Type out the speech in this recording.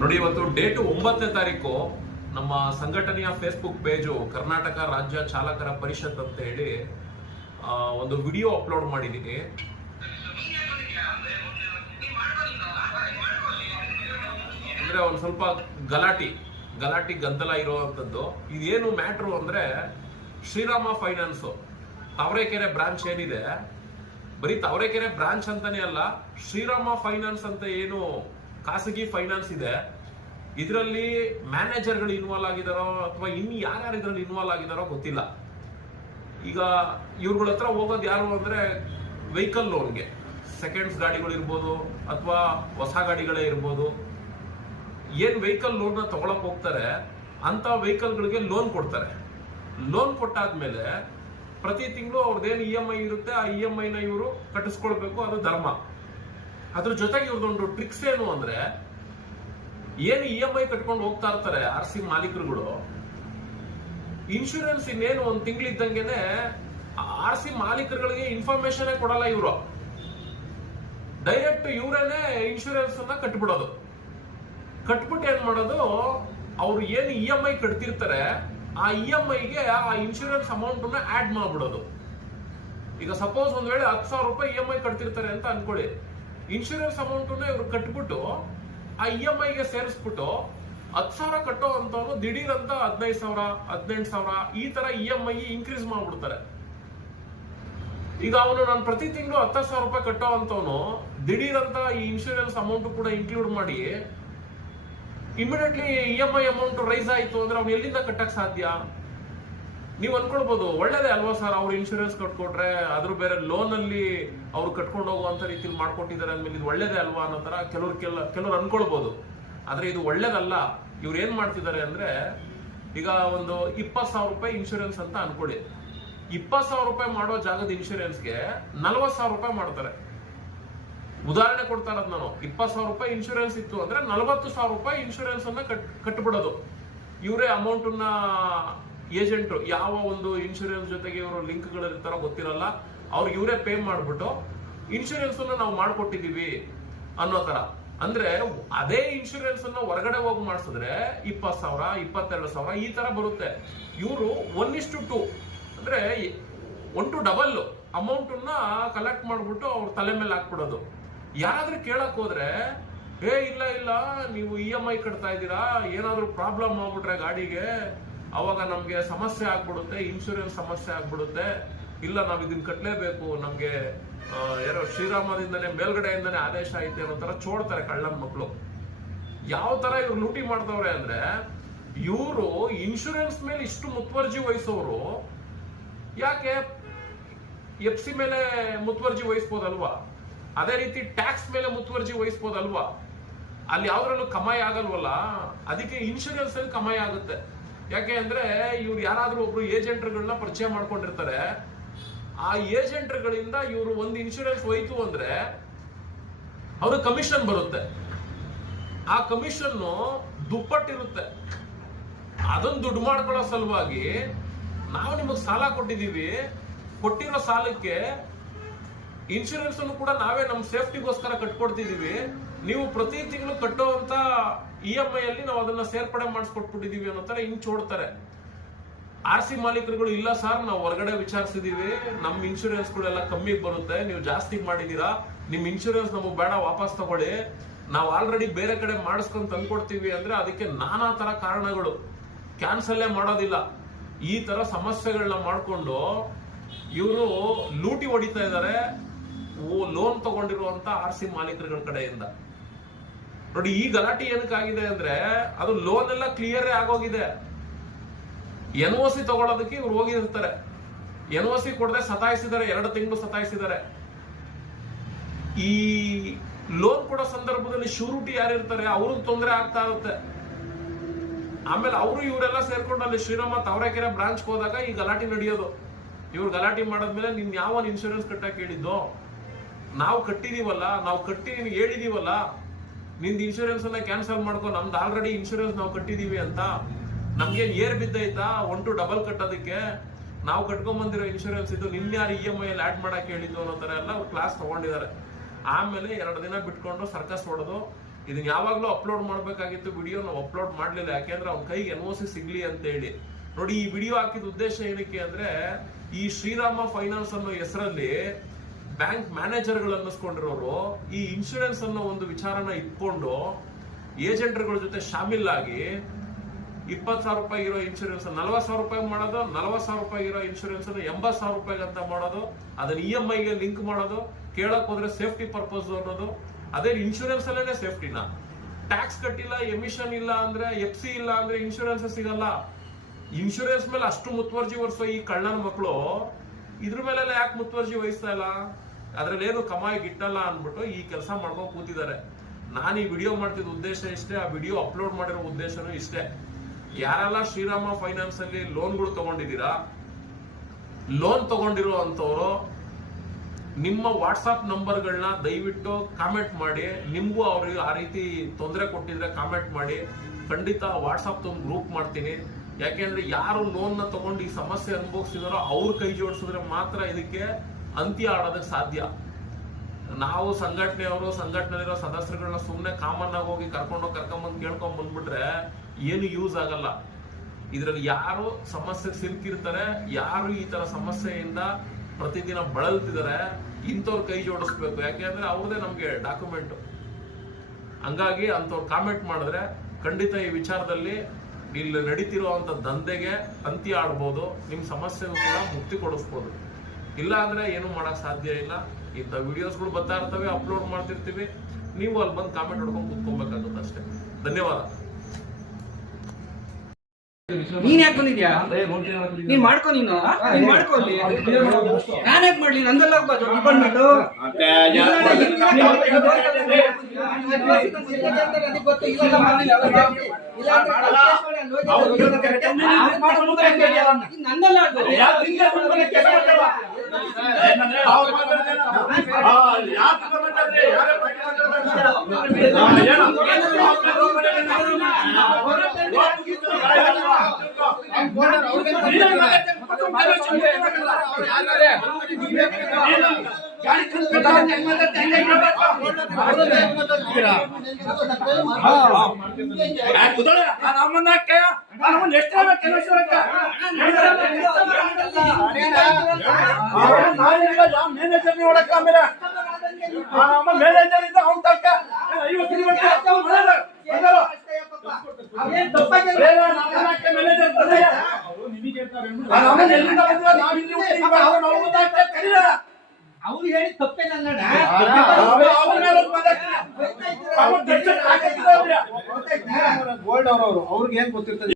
ನೋಡಿ, ಇವತ್ತು ಡೇಟ್ 9ನೇ ತಾರೀಕು. ನಮ್ಮ ಸಂಘಟನೆಯ ಫೇಸ್ಬುಕ್ ಪೇಜು ಕರ್ನಾಟಕ ರಾಜ್ಯ ಚಾಲಕರ ಪರಿಷತ್ ಅಂತ ಹೇಳಿ ಒಂದು ವಿಡಿಯೋ ಅಪ್ಲೋಡ್ ಮಾಡಿದ್ದೀನಿ. ಅಂದ್ರೆ ಒಂದು ಸ್ವಲ್ಪ ಗಲಾಟಿ ಗದ್ದಲ ಇರುವಂತದ್ದು. ಇದೇನು ಮ್ಯಾಟ್ರು ಅಂದ್ರೆ, ಶ್ರೀರಾಮ ಫೈನಾನ್ಸ್ ತಾವರೆಕೆರೆ ಬ್ರಾಂಚ್ ಏನಿದೆ, ಬರೀ ತಾವರೆಕೆರೆ ಬ್ರಾಂಚ್ ಅಂತಾನೆ ಅಲ್ಲ, ಶ್ರೀರಾಮ ಫೈನಾನ್ಸ್ ಅಂತ ಏನು ಖಾಸಗಿ ಫೈನಾನ್ಸ್ ಇದೆ, ಇದರಲ್ಲಿ ಮ್ಯಾನೇಜರ್ಗಳು ಇನ್ವಾಲ್ವ್ ಆಗಿದಾರೋ ಅಥವಾ ಇನ್ನು ಯಾರ್ಯಾರು ಇದರಲ್ಲಿ ಇನ್ವಾಲ್ವ್ ಆಗಿದಾರೋ ಗೊತ್ತಿಲ್ಲ. ಈಗ ಇವ್ರಗಳ ಹತ್ರ ಹೋಗೋದು ಯಾರು ಅಂದ್ರೆ, ವೆಹಿಕಲ್ ಲೋನ್ಗೆ, ಸೆಕೆಂಡ್ಸ್ ಗಾಡಿಗಳು ಇರ್ಬೋದು ಅಥವಾ ಹೊಸ ಗಾಡಿಗಳೇ ಇರ್ಬೋದು, ಏನ್ ವೆಹಿಕಲ್ ಲೋನ್ ನ ತಗೊಳಕ್ ಹೋಗ್ತಾರೆ ಅಂತ ವೆಹಿಕಲ್ಗಳಿಗೆ ಲೋನ್ ಕೊಡ್ತಾರೆ. ಲೋನ್ ಕೊಟ್ಟಾದ್ಮೇಲೆ ಪ್ರತಿ ತಿಂಗಳು ಅವ್ರದ್ದೇನು EMI ಇರುತ್ತೆ, ಆ EMI ನ ಇವರು ಕಟ್ಟಿಸ್ಕೊಳ್ಬೇಕು, ಅದು ಧರ್ಮ. ಅದ್ರ ಜೊತೆಗೆ ಇವ್ರದೊಂದು ಟ್ರಿಕ್ಸ್ ಏನು ಅಂದ್ರೆ, ಏನು EMI ಕಟ್ಕೊಂಡು ಹೋಗ್ತಾ ಇರ್ತಾರೆ RC ಮಾಲೀಕರುಗಳು, ಇನ್ಶೂರೆನ್ಸ್ ಇನ್ನೇನು ಒಂದ್ ತಿಂಗಳಿದ್ದಂಗೆನೆ RC ಮಾಲೀಕರುಗಳಿಗೆ ಇನ್ಫಾರ್ಮೇಶನ್ ಕೊಡಲ್ಲ. ಇವರು ಡೈರೆಕ್ಟ್ ಇವರೇನೆ ಇನ್ಶೂರೆನ್ಸ್ ಅನ್ನ ಕಟ್ಬಿಡೋದು. ಕಟ್ಬಿಟ್ಟು ಏನ್ ಮಾಡೋದು, ಅವ್ರು ಏನು EMI ಕಟ್ತಿರ್ತಾರೆ ಆ EMIಗೆ ಆ ಇನ್ಶೂರೆನ್ಸ್ ಅಮೌಂಟ್ ನ ಆಡ್ ಮಾಡ್ಬಿಡೋದು. ಈಗ ಸಪೋಸ್ ಒಂದ್ ವೇಳೆ 10,000 ರೂಪಾಯಿ EMI ಕಟ್ತಿರ್ತಾರೆ ಅಂತ ಅನ್ಕೊಳ್ಳಿ, ಇನ್ಶೂರೆನ್ಸ್ ಅಮೌಂಟ್ ನ ಇವ್ರು ಕಟ್ಬಿಟ್ಟು ಆ EMIಗೆ ಸೇರಿಸ್ಬಿಟ್ಟು 10,000 ಕಟ್ಟೋ ಅಂತವನು ದಿಢೀರ್ ಅಂತ 15,000, 18,000 ಈ ತರ EMI ಇನ್ಕ್ರೀಸ್ ಮಾಡ್ಬಿಡ್ತಾರೆ. ಈಗ ಅವನು ನಾನು ಪ್ರತಿ ತಿಂಗಳು 10,000 ರೂಪಾಯಿ ಕಟ್ಟೋ ಅಂತವನು ದಿಢೀರ್ ಅಂತ ಈ ಇನ್ಶೂರೆನ್ಸ್ ಅಮೌಂಟ್ ಕೂಡ ಇನ್ಕ್ಲೂಡ್ ಮಾಡಿ ಇಮಿಡಿಯೇಟ್ಲಿ EMI ಅಮೌಂಟ್ ರೈಸ್ ಆಯ್ತು ಅಂದ್ರೆ ಅವ್ನು ಎಲ್ಲಿಂದ ಕಟ್ಟಕ್ ಸಾಧ್ಯ? ನೀವು ಅನ್ಕೊಳ್ಬಹುದು, ಒಳ್ಳೇದೇ ಅಲ್ವಾ ಸರ್, ಅವ್ರು ಇನ್ಶೂರೆನ್ಸ್ ಕಟ್ಕೊಟ್ರೆ ಅದ್ರ ಬೇರೆ ಲೋನ್ ಅಲ್ಲಿ ಅವ್ರು ಕಟ್ಕೊಂಡು ಹೋಗುವಂತ ರೀತಿಲಿ ಮಾಡ್ಕೊಟ್ಟಿದ್ದಾರೆ ಅಂದ್ಮೇಲೆ ಇದು ಒಳ್ಳೇದೇ ಅಲ್ವಾ ಅನ್ನೋ ತರ ಕೆಲವ್ರು ಅನ್ಕೊಳ್ಬಹುದು. ಆದ್ರೆ ಇದು ಒಳ್ಳೇದಲ್ಲ. ಇವ್ರು ಏನ್ ಮಾಡ್ತಿದ್ದಾರೆ ಅಂದ್ರೆ, ಈಗ ಒಂದು 20,000 ರೂಪಾಯಿ ಇನ್ಶೂರೆನ್ಸ್ ಅಂತ ಅನ್ಕೊಳ್ಳಿ, 20,000 ರೂಪಾಯಿ ಮಾಡೋ ಜಾಗದ ಇನ್ಶೂರೆನ್ಸ್ಗೆ 40,000 ರೂಪಾಯಿ ಮಾಡ್ತಾರೆ. ಉದಾಹರಣೆ ಕೊಡ್ತಾ ಇರೋದು ನಾನು, 20,000 ರೂಪಾಯಿ ಇನ್ಶೂರೆನ್ಸ್ ಇತ್ತು ಅಂದ್ರೆ 40,000 ರೂಪಾಯಿ ಇನ್ಶೂರೆನ್ಸ್ ಅನ್ನ ಕಟ್ಬಿಡೋದು. ಇವರೇ ಅಮೌಂಟ್ ನ ಏಜೆಂಟ್, ಯಾವ ಒಂದು ಇನ್ಶೂರೆನ್ಸ್ ಜೊತೆಗೆ ಇವರು ಲಿಂಕ್ ಗಳು ಇರ್ತಾರೋ ಗೊತ್ತಿರಲ್ಲ, ಅವ್ರಿಗೆ ಇವರೇ ಪೇ ಮಾಡ್ಬಿಟ್ಟು ಇನ್ಶೂರೆನ್ಸ್ ಅನ್ನ ನಾವು ಮಾಡ್ಕೊಟ್ಟಿದೀವಿ ಅನ್ನೋ ತರ. ಅಂದ್ರೆ ಅದೇ ಇನ್ಶೂರೆನ್ಸ್ ಅನ್ನ ಹೊರಗಡೆ ಹೋಗಿ ಮಾಡಿಸಿದ್ರೆ 20,000, 22,000 ಈ ತರ ಬರುತ್ತೆ. ಇವರು 1:2 ಅಂದ್ರೆ 1:2 ಅಮೌಂಟ್ ನ ಕಲೆಕ್ಟ್ ಮಾಡ್ಬಿಟ್ಟು ಅವ್ರ ತಲೆ ಮೇಲೆ ಹಾಕ್ಬಿಡೋದು. ಯಾರಾದ್ರೂ ಕೇಳಕ್ ಹೋದ್ರೆ, ಇಲ್ಲ ನೀವು EMI ಕಟ್ತಾ ಇದ್ದೀರಾ, ಏನಾದ್ರೂ ಪ್ರಾಬ್ಲಮ್ ಆಗ್ಬಿಟ್ರೆ ಗಾಡಿಗೆ ಅವಾಗ ನಮ್ಗೆ ಸಮಸ್ಯೆ ಆಗ್ಬಿಡುತ್ತೆ, ಇನ್ಶೂರೆನ್ಸ್ ಸಮಸ್ಯೆ ಆಗ್ಬಿಡುತ್ತೆ, ಇಲ್ಲ ನಾವ್ ಇದನ್ನ ಕಟ್ಲೇಬೇಕು, ನಮ್ಗೆ ಯಾರೋ ಶ್ರೀರಾಮದಿಂದನೇ ಮೇಲ್ಗಡೆಯಿಂದನೇ ಆದೇಶ ಐತೆ ಅನ್ನೋ ತರ ಚೋಡ್ತಾರೆ ಕಳ್ಳನ ಮಕ್ಕಳು. ಯಾವ ತರ ಇವ್ರು ಲೂಟಿ ಮಾಡ್ತವ್ರೆ ಅಂದ್ರೆ, ಇವರು ಇನ್ಶೂರೆನ್ಸ್ ಮೇಲೆ ಇಷ್ಟು ಮುತುವರ್ಜಿ ವಹಿಸೋರು ಯಾಕೆ FC ಮೇಲೆ ಮುತುವರ್ಜಿ ವಹಿಸ್ಬೋದಲ್ವಾ? ಅದೇ ರೀತಿ ಟ್ಯಾಕ್ಸ್ ಮೇಲೆ ಮುತುವರ್ಜಿ ವಹಿಸ್ಬೋದಲ್ವಾ? ಅಲ್ಲಿ ಯಾವ್ದ್ರಲ್ಲೂ ಕಮಾಯಿ ಆಗಲ್ವಲ್ಲ. ಅದಕ್ಕೆ ಇನ್ಶೂರೆನ್ಸ್ ಅಲ್ಲಿ ಕಮಾಯಿ ಆಗುತ್ತೆ. ಯಾಕೆ ಅಂದ್ರೆ, ಇವ್ರು ಯಾರಾದ್ರೂ ಒಬ್ರು ಏಜೆಂಟ್ಗಳನ್ನ ಪರಿಚಯ ಮಾಡ್ಕೊಂಡಿರ್ತಾರೆ. ಆ ಏಜೆಂಟ್ಗಳಿಂದ ಇವರು ಒಂದು ಇನ್ಶೂರೆನ್ಸ್ ಹೋಯ್ತು ಅಂದ್ರೆ ಅವ್ರ ಕಮಿಷನ್ ಬರುತ್ತೆ. ಆ ಕಮಿಷನ್ ದುಪ್ಪಟ್ಟಿರುತ್ತೆ. ಅದನ್ನ ದುಡ್ಡು ಮಾಡ್ಕೊಳ್ಳೋ ಸಲುವಾಗಿ ನಾವು ನಿಮಗ್ ಸಾಲ ಕೊಟ್ಟಿದೀವಿ, ಕೊಟ್ಟಿರೋ ಸಾಲಕ್ಕೆ ಇನ್ಶೂರೆನ್ಸ್ ಅನ್ನು ಕೂಡ ನಾವೇ ನಮ್ಮ ಸೇಫ್ಟಿಗೋಸ್ಕರ ಕಟ್ಕೊಡ್ತಿದೀವಿ, ನೀವು ಪ್ರತಿ ತಿಂಗಳು ಕಟ್ಟೋಂತ EMI ಅಲ್ಲಿ ನಾವು ಅದನ್ನ ಸೇರ್ಪಡೆ ಮಾಡಿಸ್ಕೊಟ್ಬಿಟ್ಟಿದೀವಿ ಅನ್ನೋ ತರ ಹಿಂಗ್ ಚೋಡ್ತಾರೆ. RC ಮಾಲೀಕರುಗಳು, ಇಲ್ಲ ಸರ್ ನಾವು ಹೊರಗಡೆ ವಿಚಾರಿಸಿದೀವಿ, ನಮ್ ಇನ್ಶೂರೆನ್ಸ್ ಗಳೆಲ್ಲ ಕಮ್ಮಿ ಬರುತ್ತೆ, ನೀವು ಜಾಸ್ತಿ ಮಾಡಿದೀರಾ, ನಿಮ್ ಇನ್ಶೂರೆನ್ಸ್ ನಮಗ್ ಬೇಡ, ವಾಪಸ್ ತಗೊಳ್ಳಿ, ನಾವು ಆಲ್ರೆಡಿ ಬೇರೆ ಕಡೆ ಮಾಡಿಸ್ಕೊಂಡ್ ತಂದ್ಕೊಡ್ತೀವಿ ಅಂದ್ರೆ ಅದಕ್ಕೆ ನಾನಾ ತರ ಕಾರಣಗಳು, ಕ್ಯಾನ್ಸಲ್ಲೇ ಮಾಡೋದಿಲ್ಲ. ಈ ತರ ಸಮಸ್ಯೆಗಳನ್ನ ಮಾಡ್ಕೊಂಡು ಇವರು ಲೂಟಿ ಹೊಡಿತಾ ಇದ್ದಾರೆ ಲೋನ್ ತಗೊಂಡಿರುವಂತ RC ಮಾಲೀಕರುಗಳ ಕಡೆಯಿಂದ. ನೋಡಿ, ಈ ಗಲಾಟೆ ಏನಕ್ಕಾಗಿದೆ ಅಂದ್ರೆ, ಅದು ಲೋನ್ ಎಲ್ಲ ಕ್ಲಿಯರ್ ಆಗೋಗಿದೆ. NOC ತಗೊಳ್ಳೋದಕ್ಕೆ ಇವ್ರು ಹೋಗಿರ್ತಾರೆ, NOC ಕೊಡದೆ ಸತಾಯಿಸಿದ್ದಾರೆ, 2 ತಿಂಗಳು ಸತಾಯಿಸಿದ್ದಾರೆ. ಈ ಲೋನ್ ಕೊಡೋ ಸಂದರ್ಭದಲ್ಲಿ ಶ್ಯೂರಿಟಿ ಯಾರಿರ್ತಾರೆ ಅವ್ರಿಗೆ ತೊಂದರೆ ಆಗ್ತಾ ಇರುತ್ತೆ. ಆಮೇಲೆ ಅವರು ಇವರೆಲ್ಲ ಸೇರ್ಕೊಂಡು ಅಲ್ಲಿ ಶ್ರೀರಾಮ ತಾವರೆಕೆರೆ ಬ್ರಾಂಚ್ ಹೋದಾಗ ಈ ಗಲಾಟೆ ನಡೆಯೋದು. ಇವ್ರು ಗಲಾಟೆ ಮಾಡಾದ್ಮೇಲೆ ನಿನ್ ಯಾವ ಇನ್ಶೂರೆನ್ಸ್ ಕಟ್ಟಕ್ ಹೇಳಿದ್ದು, ನಾವು ಕಟ್ಟಿದೀವಲ್ಲ, ನಾವು ಕಟ್ಟಿ ನಿನ್ಗೆ ಹೇಳಿದೀವಲ್ಲ, ನಿಂದು ಇನ್ಶೂರೆನ್ಸ್ ಅನ್ನ ಕ್ಯಾನ್ಸಲ್ ಮಾಡ್ಕೊ, ನಮ್ದು ಆಲ್ರೆಡಿ ಇನ್ಶೂರೆನ್ಸ್ ನಾವು ಕಟ್ಟಿದೀವಿ ಅಂತ, ನಮ್ಗೇನ್ ಏರ್ ಬಿದ್ದೈತಾ 1:2 ಕಟ್ಟೋದಕ್ಕೆ, ನಾವು ಕಟ್ಕೊಂಡ್ ಬಂದಿರೋ ಇನ್ಶೂರೆನ್ಸ್ ಇದು, ನಿನ್ನೆ ಯಾರು EMI ಅಲ್ಲಿ ಆಡ್ ಮಾಡಕ್ ಹೇಳಿದ್ದು ಅನ್ನೋ ತರ ಎಲ್ಲ ಕ್ಲಾಸ್ ತಗೊಂಡಿದ್ದಾರೆ. ಆಮೇಲೆ 2 ದಿನ ಬಿಟ್ಕೊಂಡು ಸರ್ಕಸ್ ಹೊಡೆದು ಇದನ್ನ ಯಾವಾಗ್ಲೂ ಅಪ್ಲೋಡ್ ಮಾಡ್ಬೇಕಾಗಿತ್ತು ವಿಡಿಯೋ, ನಾವು ಅಪ್ಲೋಡ್ ಮಾಡ್ಲಿಲ್ಲ. ಯಾಕೆಂದ್ರೆ ಅವ್ನ ಕೈಗೆ NOC ಸಿಗ್ಲಿ ಅಂತ ಹೇಳಿ. ನೋಡಿ, ಈ ವಿಡಿಯೋ ಹಾಕಿದ ಉದ್ದೇಶ ಏನಕ್ಕೆ ಅಂದ್ರೆ, ಈ ಶ್ರೀರಾಮ ಫೈನಾನ್ಸ್ ಅನ್ನೋ ಹೆಸರಲ್ಲಿ ಬ್ಯಾಂಕ್ ಮ್ಯಾನೇಜರ್ಗಳು ಅನ್ನಿಸ್ಕೊಂಡಿರೋರು ಈ ಇನ್ಶೂರೆನ್ಸ್ ಅನ್ನೋ ಒಂದು ವಿಚಾರನ ಇಟ್ಕೊಂಡು ಏಜೆಂಟ್ಗಳ ಜೊತೆ ಶಾಮಿಲಾಗಿ 20,000 ರೂಪಾಯಿ ಇರೋ ಇನ್ಶೂರೆನ್ಸ್ 40,000 ರೂಪಾಯಿ ಮಾಡೋದು, 40,000 ರೂಪಾಯಿ ಇರೋ ಇನ್ಶೂರೆನ್ಸ್ 80,000 ರೂಪಾಯಿಗೆ ಅಂತ ಮಾಡೋದು, ಅದನ್ನ EMI ಗೆ ಲಿಂಕ್ ಮಾಡೋದು, ಕೇಳಕ್ ಹೋದ್ರೆ ಸೇಫ್ಟಿ ಪರ್ಪಸ್ ಅನ್ನೋದು. ಅದೇ ಇನ್ಶೂರೆನ್ಸ್ ಅಲ್ಲೇನೆ ಸೇಫ್ಟಿನ. ಟ್ಯಾಕ್ಸ್ ಕಟ್ಟಿಲ್ಲ, ಎಮಿಷನ್ ಇಲ್ಲ ಅಂದ್ರೆ, FC ಇಲ್ಲ ಅಂದ್ರೆ ಇನ್ಶೂರೆನ್ಸ್ ಸಿಗಲ್ಲ. ಇನ್ಶೂರೆನ್ಸ್ ಮೇಲೆ ಅಷ್ಟು ಮುತುವರ್ಜಿ ವಹಿಸೋ ಈ ಕಳ್ಳನ ಮಕ್ಕಳು ಇದ್ರ ಮೇಲೆಲ್ಲ ಯಾಕೆ ಮುತುವರ್ಜಿ ವಹಿಸ್ತಾ ಇಲ್ಲ? ಅದ್ರಲ್ಲಿ ಏನು ಕಮಾಯಿ ಗಿಟ್ಟಲ್ಲ ಅನ್ಬಿಟ್ಟು ಈ ಕೆಲಸ ಮಾಡ್ಕೊಂಡು ಕೂತಿದ್ದಾರೆ. ನಾನು ಈ ವಿಡಿಯೋ ಮಾಡ್ತಿದ್ದ ಉದ್ದೇಶ ಇಷ್ಟೇ, ಆ ವಿಡಿಯೋ ಅಪ್ಲೋಡ್ ಮಾಡಿರೋ ಉದ್ದೇಶನೂ ಇಷ್ಟೇ. ಯಾರೆಲ್ಲ ಶ್ರೀರಾಮ ಫೈನಾನ್ಸ್ ಅಲ್ಲಿ ಲೋನ್ಗಳು ತಗೊಂಡಿದ್ದೀರಾ, ಲೋನ್ ತಗೊಂಡಿರೋ ಅಂತವ್ರು ನಿಮ್ಮ ವಾಟ್ಸ್ಆಪ್ ನಂಬರ್ಗಳನ್ನ ದಯವಿಟ್ಟು ಕಾಮೆಂಟ್ ಮಾಡಿ. ನಿಮ್ಗೂ ಅವ್ರಿಗೆ ಆ ರೀತಿ ತೊಂದರೆ ಕೊಟ್ಟಿದ್ರೆ ಕಾಮೆಂಟ್ ಮಾಡಿ. ಖಂಡಿತ ವಾಟ್ಸ್ಆಪ್ ಒಂದು ಗ್ರೂಪ್ ಮಾಡ್ತೀನಿ. ಯಾಕೆಂದ್ರೆ ಯಾರು ಲೋನ್ ನ ತಗೊಂಡು ಈ ಸಮಸ್ಯೆ ಅನುಭವಿಸಿದಾರೋ ಅವ್ರ ಕೈ ಜೋಡಿಸಿದ್ರೆ ಮಾತ್ರ ಇದಕ್ಕೆ ಅಂತ್ಯ ಆಡೋದಕ್ಕೆ ಸಾಧ್ಯ. ನಾವು ಸಂಘಟನೆಯವರು, ಸಂಘಟನೆಯಲ್ಲಿರೋ ಸದಸ್ಯರುಗಳನ್ನ ಸುಮ್ಮನೆ ಕಾಮನ್ ಆಗಿ ಹೋಗಿ ಕರ್ಕೊಂಡ್ಬಂದು ಕೇಳ್ಕೊಂಡ್ ಬಂದ್ಬಿಟ್ರೆ ಏನು ಯೂಸ್ ಆಗಲ್ಲ. ಇದ್ರಲ್ಲಿ ಯಾರು ಸಮಸ್ಯೆ ಸಿಲುಕಿರ್ತಾರೆ, ಯಾರು ಈ ತರ ಸಮಸ್ಯೆಯಿಂದ ಪ್ರತಿದಿನ ಬಳಲ್ತಿದ್ದಾರೆ, ಇಂಥವ್ರ ಕೈ ಜೋಡಿಸ್ಬೇಕು. ಯಾಕೆಂದ್ರೆ ಅವ್ರದೇ ನಮ್ಗೆ ಡಾಕ್ಯುಮೆಂಟ್. ಹಂಗಾಗಿ ಅಂತವ್ರು ಕಾಮೆಂಟ್ ಮಾಡಿದ್ರೆ ಖಂಡಿತ ಈ ವಿಚಾರದಲ್ಲಿ ಇಲ್ಲಿ ನಡೀತಿರುವಂತ ದಂಧೆಗೆ ಅಂತ್ಯ ಆಡ್ಬೋದು, ನಿಮ್ ಸಮಸ್ಯೆಗೂ ಕೂಡ ಮುಕ್ತಿ ಕೊಡಿಸ್ಬೋದು. ಇಲ್ಲ ಅಂದ್ರೆ ಏನು ಮಾಡಕ್ ಸಾಧ್ಯ ಇಲ್ಲ. ಇಂಥ ವಿಡಿಯೋಸ್ಗಳು ಬರ್ತಾ ಇರ್ತವೆ, ಅಪ್ಲೋಡ್ ಮಾಡ್ತಿರ್ತೀವಿ. ನೀವು ಅಲ್ಲಿ ಬಂದು ಕಾಮೆಂಟ್ ಹೊಡ್ಕೊಂಡು ಕುತ್ಕೊಬೇಕಾಗುತ್ತೆ ಅಷ್ಟೇ. ಧನ್ಯವಾದ. ನೀನ್ ಯಾಕೆ ಬಂದಿದ್ಯಾ? ನೀನ್ ಮಾಡ್ಕೊ, ನೀನ್ ಮಾಡ್ಕೊ. ಅಲ್ಲಿ ನಾನ್ ಯಾಕೆ ಮಾಡ್ಲಿ? ನಂದೆಲ್ಲ ಡಿಪಾರ್ಟ್ಮೆಂಟ್ ಮ್ಯಾನೇಜರ್ ನೋಡಕ್ಕ ಆಮೇಲೆ ಮ್ಯಾನೇಜರ್ ಇದ್ದ ಅವ್ನ ತಕ್ಕ 50 ಅವ್ರು ಹೇಳಿ ತಪ್ಪೇನಲ್ಲ. ಗೋಲ್ಡ್ ಅವ್ರಿಗೆ ಏನ್ ಗೊತ್ತಿರ್ತದೆ?